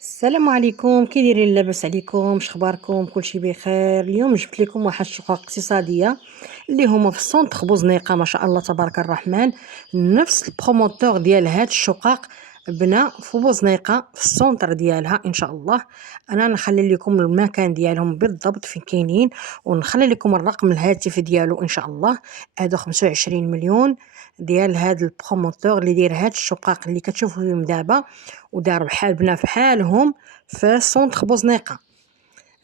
السلام عليكم، كي دايرين؟ لاباس عليكم؟ شخباركم؟ كلشي بخير؟ اليوم جبت لكم واحد الشقق اقتصاديه اللي هما في السونتر بوزنيقه، ما شاء الله تبارك الرحمن. نفس البروموتور ديال هاد الشقق بنا في بوزنيقه في السونتر ديالها ان شاء الله. انا نخلي لكم المكان ديالهم بالضبط فين كاينين، ونخلي لكم الرقم الهاتف ديالو ان شاء الله. هادو 25 مليون ديال هاد البروموتور اللي داير هاد الشقق اللي كتشوفوا فيهم دابا، ودار بحال بنا بحالهم في سونتر بوزنيقه.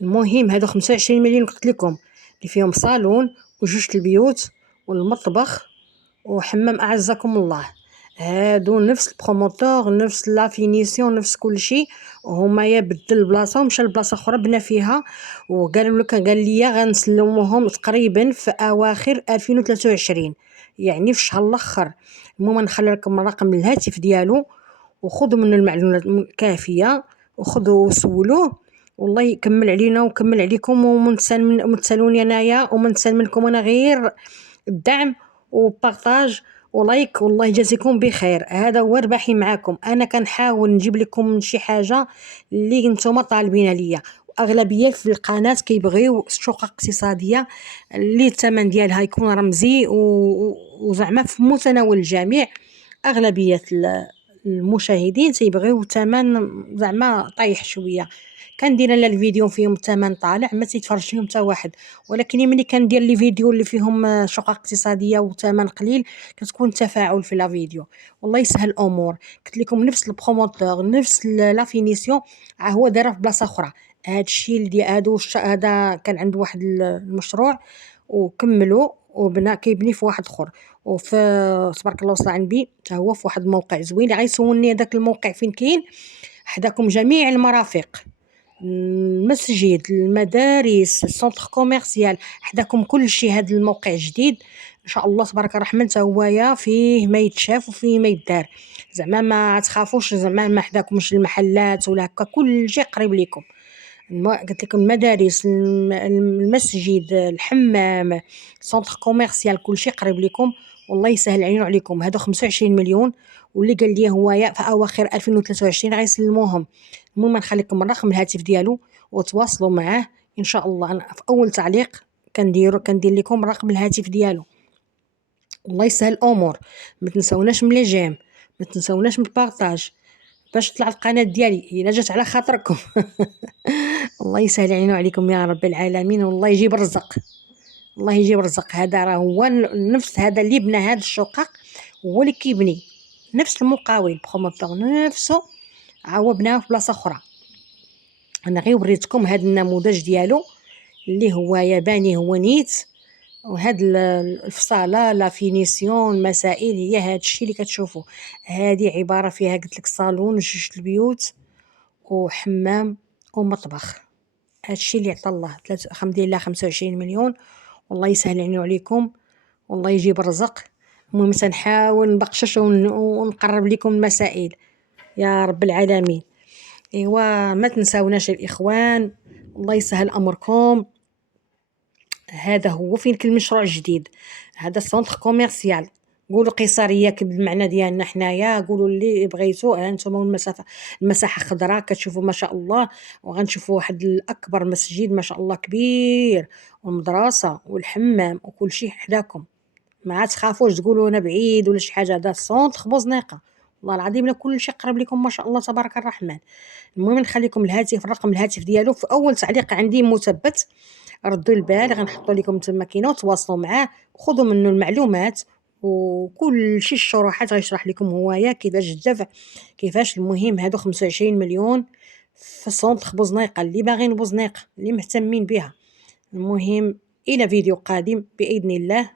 المهم هادو 25 مليون قلت لكم، اللي فيهم صالون وجوج البيوت والمطبخ وحمام اعزكم الله. هادو نفس البروموتور، نفس لا فينيسيون، نفس كل شيء. هما يا بدل البلاصه ومشى لبلاصه اخرى بنا فيها، وقالوا لك قال لي غنسلموهم تقريبا في اواخر 2023، يعني في الشهر الاخر. المهم نخلي لكم رقم الهاتف ديالو وخذوا منه المعلومات الكافيه، وخذوا وسولوه، والله يكمل علينا ويكمل عليكم. ومتسالوني انايا ومنسال منكم انا غير الدعم وبارطاج ولايك، والله يجازيكم بخير. هذا هو رباحي معاكم، انا كنحاول نجيب لكم شي حاجه اللي نتوما طالبين ليا. اغلبيه في القناه كيبغيو شقق اقتصاديه اللي الثمن ديالها يكون رمزي وزعما في متناول الجميع. اغلبيه المشاهدين تيبغيو ثمن زعما طايح شويه. كندير انا الفيديو فيهم الثمن طالع ما تيتفرج فيهم حتى واحد، ولكن ملي كندير لي فيديو اللي فيهم شقق اقتصاديه وثمن قليل كتكون تفاعل في لا فيديو. والله يسهل الامور. قلت لكم نفس البروموتور نفس لا فينيسيون، هو دارها في بلاصه اخرى. هذا الشيء اللي هادو هذا كان عنده واحد المشروع وكملوا وبنا كيبني في واحد اخر، وفي تبارك الله وصل عن النبي حتى هو في واحد الموقع زوين. غيسولني هذاك الموقع فين كاين؟ حداكم جميع المرافق، المسجد، المدارس، السونتر كوميرسيال، حداكم كل شيء. هذا الموقع جديد ان شاء الله تبارك الرحمن، حتى هويا فيه ما يتشاف وفيه ما يدار. زعما ما تخافوش، زعما ما حداكمش المحلات ولا هكا، كل شيء قريب لكم. قلت لكم المدارس، المسجد، الحمام، سونتر كوميرسيال، كل شيء قريب لكم. والله يسهل علينا وعليكم. هادو 25 مليون، واللي قال لي هو في اواخر 2023 غيسلموهم. المهم نخلي لكم الرقم الهاتف ديالو وتواصلوا معاه ان شاء الله. أنا في اول تعليق كندير لكم رقم الهاتف ديالو. الله يسهل الامور. ما تنساوناش من لي جيم، ما تنساوناش من البارطاج باش تطلع القناه ديالي الا جات على خاطركم. الله يسهل علينا وعليكم يا رب العالمين، والله يجيب الرزق، الله يجيب الرزق. هذا راه هو نفس هذا اللي بنى هذا الشقق، هو اللي كيبني نفس المقاول البروموتور نفسه، هو بناه في بلاصه اخرى. انا غير وريتكم هذا النموذج ديالو اللي هو ياباني، هو نيت. وهاد الفصاله لا فينيسيون المسائل هي هاد الشيء اللي كتشوفوا. هذه عباره فيها قلت لك صالون، جوج البيوت وحمام ومطبخ. هادشي اللي عطا الله. الحمد لله 25 مليون. والله يسهل علينا وعليكم، والله يجيب الرزق. المهم سنحاول نبقشش ونقرب لكم المسائل يا رب العالمين. ايوا ما تنساوناش الاخوان، الله يسهل امركم. هذا هو فين كل مشروع جديد. هذا سونتر كوميرسيال، قولوا قيصريه بالمعنى ديالنا حنايا، قولوا اللي بغيتو. هانتوما المسافه، المساحه خضراء كتشوفوا ما شاء الله. وغنشوفوا واحد الاكبر مسجد ما شاء الله كبير، والمدرسه والحمام وكل شيء حداكم. ما تخافوش تقولوا انا بعيد ولا شي حاجه، هذا سونتر بوزنيقه. والله العظيم كل شيء قرب لكم ما شاء الله تبارك الرحمن. المهم نخليكم الهاتف، رقم الهاتف ديالو في اول تعليق عندي مثبت. ردوا البال، غنحطوا لكم تما كاينه، وتواصلوا معاه وخذوا منه المعلومات وكل شيء. الشروحات غيشرح لكم هوايا كيفاش الدفع كيفاش. المهم هادو 25 مليون في سونتر بوزنيقه، اللي باغيين بوزنيقه اللي مهتمين بها. المهم الى فيديو قادم باذن الله.